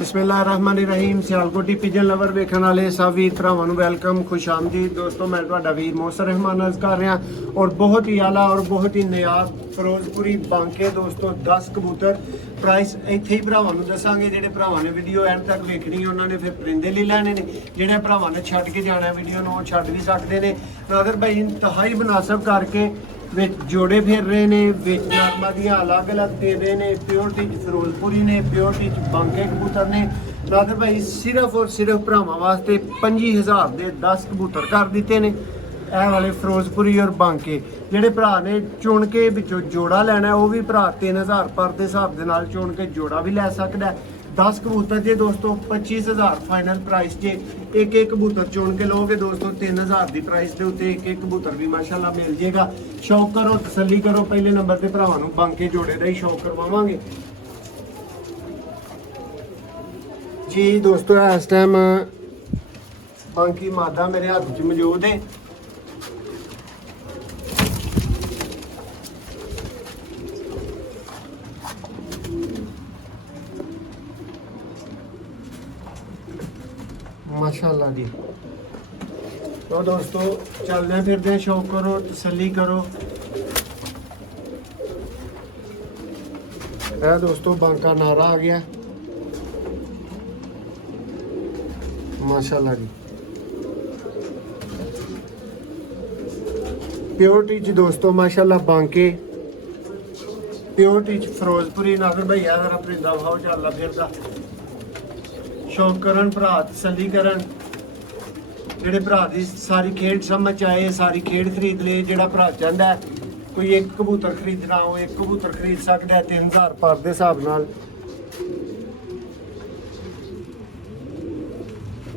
बिस्मिल्लाहिर्रहमानिर्रहीम। Sialkoti pigeon lover वेखण वाले सब वीर भरावां नूं वेलकम, खुश आमदीद। दोस्तों मैं तुहाडा वीर मोहसिन रहमान अर्ज कर रहा और बहुत ही आला और बहुत ही नायाब फिरोजपुरी बांके दोस्तों 10 कबूतर प्राइस इत्थे ही भरावां नूं दसांगे। जिहड़े भरावां ने वीडियो एंड तक वेखनी उन्होंने फिर परिंदे ले लैणे ने, जिहड़े भरावां ने छड्ड के जाना वीडियो नूं छड्ड भी सकदे ने। नादर भाई इंतहाई मुनासिब करके विच जोड़े फिर रहे ने, विच नरमा दियां अलग अलग दे रहे ने, प्योरिटी फिरोजपुरी ने, प्योरिटी बांके कबूतर ने। नादर भाई सिर्फ और सिर्फ भरावां वास्ते 25,000 दे 10 कबूतर कर दिते ने। ਇਹ वाले फिरोजपुरी और बांके ਜਿਹੜੇ ਭਰਾ ਨੇ ਚੁਣ ਕੇ ਵਿੱਚੋਂ ਜੋੜਾ ਲੈਣਾ ਉਹ ਵੀ ਭਰਾ 3000 ਪਰ ਦੇ ਹਿਸਾਬ ਦੇ ਨਾਲ ਚੁਣ ਕੇ ਜੋੜਾ ਵੀ ਲੈ ਸਕਦਾ। 10 ਕਬੂਤਰ ਜੇ ਦੋਸਤੋ 25,000 ਫਾਈਨਲ ਪ੍ਰਾइस ਜੇ। ਇੱਕ ਇੱਕ ਕਬੂਤਰ ਚੁਣ ਕੇ ਲਓਗੇ ਦੋਸਤੋ 3000 ਦੀ ਪ੍ਰਾइस ਦੇ ਉੱਤੇ ਇੱਕ ਇੱਕ ਕਬੂਤਰ ਵੀ ਮਾਸ਼ਾਅੱਲਾ ਮਿਲ ਜੇਗਾ। ਸ਼ੌਕ ਕਰੋ, ਤਸੱਲੀ ਕਰੋ। ਪਹਿਲੇ ਨੰਬਰ ਤੇ ਭਰਾਵਾਂ ਨੂੰ ਬਾਂਕੇ ਜੋੜੇ ਦਾ ਹੀ ਸ਼ੌਕ ਕਰਵਾਵਾਂਗੇ ਜੀ। ਦੋਸਤੋ ਇਸ ਟਾਈਮ ਬਾਂਕੀ ਮਾਦਾ ਮੇਰੇ ਹੱਥ 'ਚ ਮੌਜੂਦ ਹੈ। माशाल्लाह जी। तो दोस्तों चलते हैं फिरते हैं, शौक करो, तसल्ली करो। दोस्तों बांका नारा आ गया माशाल्लाह जी। प्योरिटी च दोस्तों माशाल्लाह बांके, प्योरिटी च फिरोजपुरी। नागर भैया अगर अपनी दफा चलता फिरदा शौक करन भरा, तसल्ली करन। ਜਿਹੜੇ ਭਰਾ ਦੀ ਸਾਰੀ ਖੇਡ ਸਮਝ ਆਏ, ਸਾਰੀ ਖੇਡ ਖਰੀਦ ਲੇ। ਜਿਹੜਾ ਭਰਾ ਚਾਹੁੰਦਾ ਕੋਈ ਇੱਕ ਕਬੂਤਰ ਖਰੀਦਣਾ ਉਹ ਇੱਕ ਕਬੂਤਰ ਖਰੀਦ ਸਕਦਾ ਹੈ 3000 ਪਰ ਦੇ ਹਿਸਾਬ ਨਾਲ।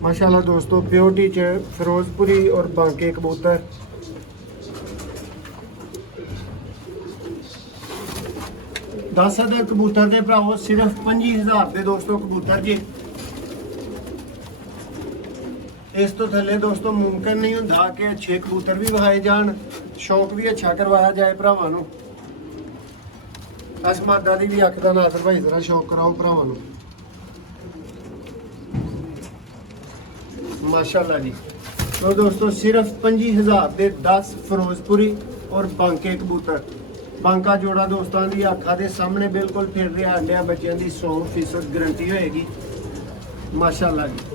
ਮਾਸ਼ਾਅੱਲਾ ਦੋਸਤੋ ਪਿਓਰਟੀ ਚ ਫਿਰੋਜ਼ਪੁਰੀ ਔਰ ਬਾਂਕੇ ਕਬੂਤਰ। दस हज़ार कबूतर दे भराओ सिर्फ 25,000 ਦੇ ਦੋਸਤੋ ਕਬੂतर ਜੀ। इस तो थले दोस्तों मुमकिन नहीं होंदा कि अच्छे कबूतर भी वहाए जान, शौक भी अच्छा करवाया जाए भरावां नूं। इस मादा दी भी अख दा नाज़र भाई जरा शौक कराओ भरावां नूं माशाअल्लाह जी। तो दोस्तों सिर्फ 25,000 दे 10 फिरोजपुरी और बांके कबूतर। बांका जोड़ा दोस्तों की अखा दे सामने बिल्कुल फिर रहा। अंडिया बच्चों की 100% गारंटी होएगी माशाअल्लाह जी।